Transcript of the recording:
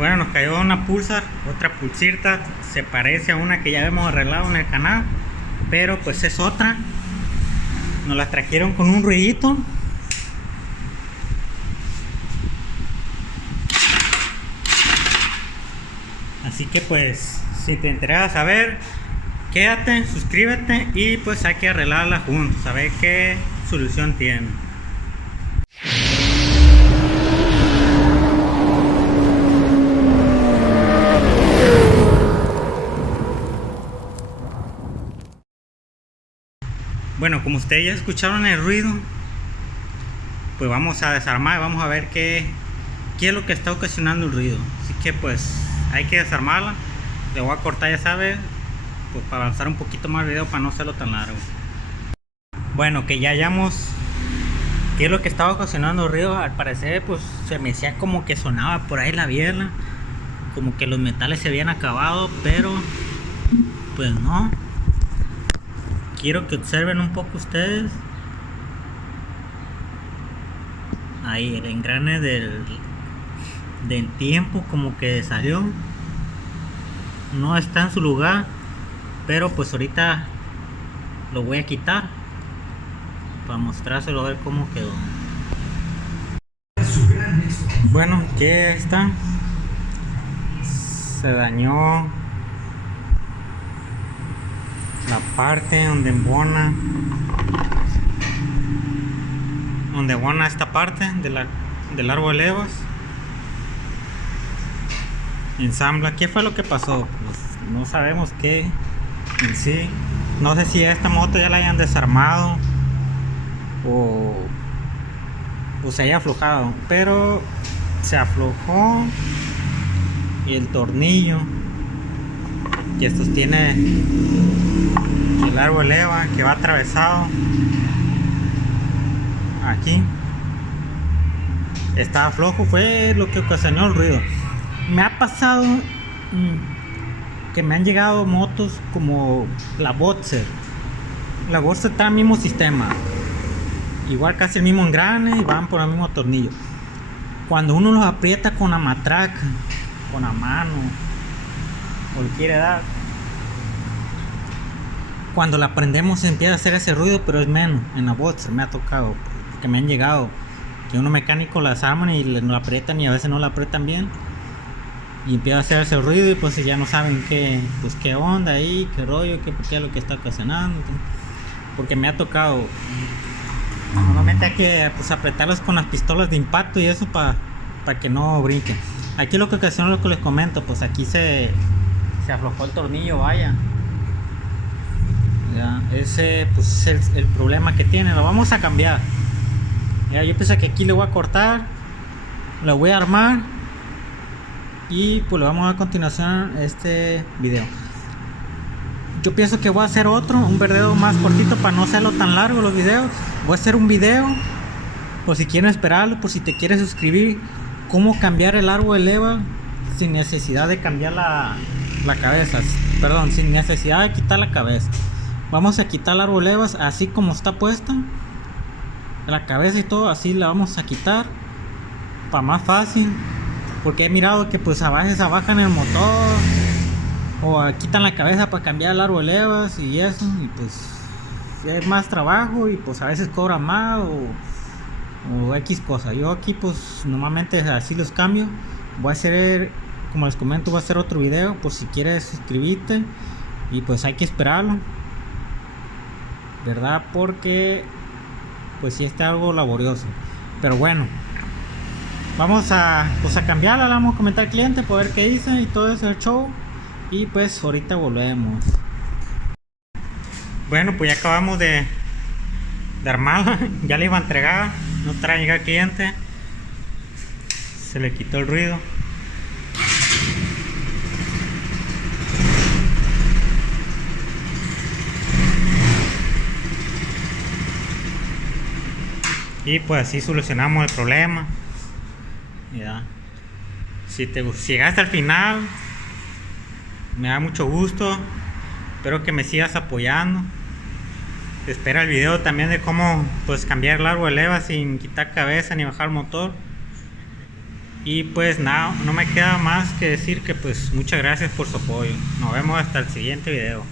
Bueno, nos cayó una Pulsar, otra Pulsirta, se parece a una que ya hemos arreglado en el canal, pero pues es otra. Nos la trajeron con un ruidito. Así que pues, si te interesa saber, quédate, suscríbete y pues hay que arreglarla juntos, a ver qué solución tiene. Bueno, como ustedes ya escucharon el ruido, pues vamos a desarmar, vamos a ver qué es lo que está ocasionando el ruido. Así que pues hay que desarmarla. Le voy a cortar, ya sabes, pues para avanzar un poquito más el video, para no hacerlo tan largo. Bueno, que ya hallamos qué es lo que estaba ocasionando el ruido. Al parecer pues se me decía como que sonaba por ahí la biela, como que los metales se habían acabado, pero pues no. Quiero que observen un poco ustedes. Ahí el engrane del tiempo como que salió. No está en su lugar, pero pues ahorita lo voy a quitar para mostrárselo, a ver cómo quedó. Bueno, que está, se dañó la parte donde embona esta parte del árbol de levas. Ensambla. ¿Qué fue lo que pasó? Pues no sabemos qué en sí. No sé si esta moto ya la hayan desarmado o se haya aflojado, pero se aflojó y el tornillo que sostiene el árbol de leva, que va atravesado aquí, estaba flojo, fue lo que ocasionó el ruido. Me ha pasado que me han llegado motos como la Boxer. La Boxer está en el mismo sistema, igual casi el mismo engrane y van por el mismo tornillo. Cuando uno los aprieta con la matraca, con la mano, o le quiere dar, cuando la prendemos empieza a hacer ese ruido, pero es menos. En la Boxer me ha tocado que me han llegado que unos mecánicos las arman y lo aprietan y a veces no la aprietan bien y empieza a hacer ese ruido y pues ya no saben qué onda ahí, qué rollo, qué es lo que está ocasionando. Porque me ha tocado, normalmente hay que pues apretarlos con las pistolas de impacto y eso para que no brinquen. Aquí lo que ocasionó, lo que les comento, pues aquí se aflojó el tornillo, vaya. Ya, ese pues es el problema que tiene. Lo vamos a cambiar. Ya, yo pienso que aquí le voy a cortar, lo voy a armar y pues lo vamos a ver a continuación este video. Yo pienso que voy a hacer un video más cortito para no hacerlo tan largo los videos. Voy a hacer un video por si quieren esperarlo, por si te quieres suscribir, cómo cambiar el árbol de leva sin necesidad de cambiar la cabeza, perdón, sin necesidad de quitar la cabeza. Vamos a quitar el árbol de levas así como está puesta, la cabeza y todo, así la vamos a quitar para más fácil, porque he mirado que pues a veces abajan el motor o quitan la cabeza para cambiar el árbol de levas y eso, y pues es más trabajo y pues a veces cobra más o X cosa. Yo aquí pues normalmente así los cambio. Voy a hacer, como les comento, voy a hacer otro video por si quieres suscribirte y pues hay que esperarlo, ¿verdad? Porque pues sí está algo laborioso, pero bueno, vamos a cambiarla, le vamos a comentar al cliente por ver qué dice y todo ese show y pues ahorita volvemos. Bueno, pues ya acabamos de armarla, ya le iba a entregar, no trae a llegar el cliente, se le quitó el ruido. Y pues así solucionamos el problema. Ya. Si llegaste al final, me da mucho gusto. Espero que me sigas apoyando. Te espera el video también de cómo pues cambiar el árbol de leva sin quitar cabeza ni bajar el motor. Y pues nada, no me queda más que decir que pues muchas gracias por su apoyo. Nos vemos hasta el siguiente video.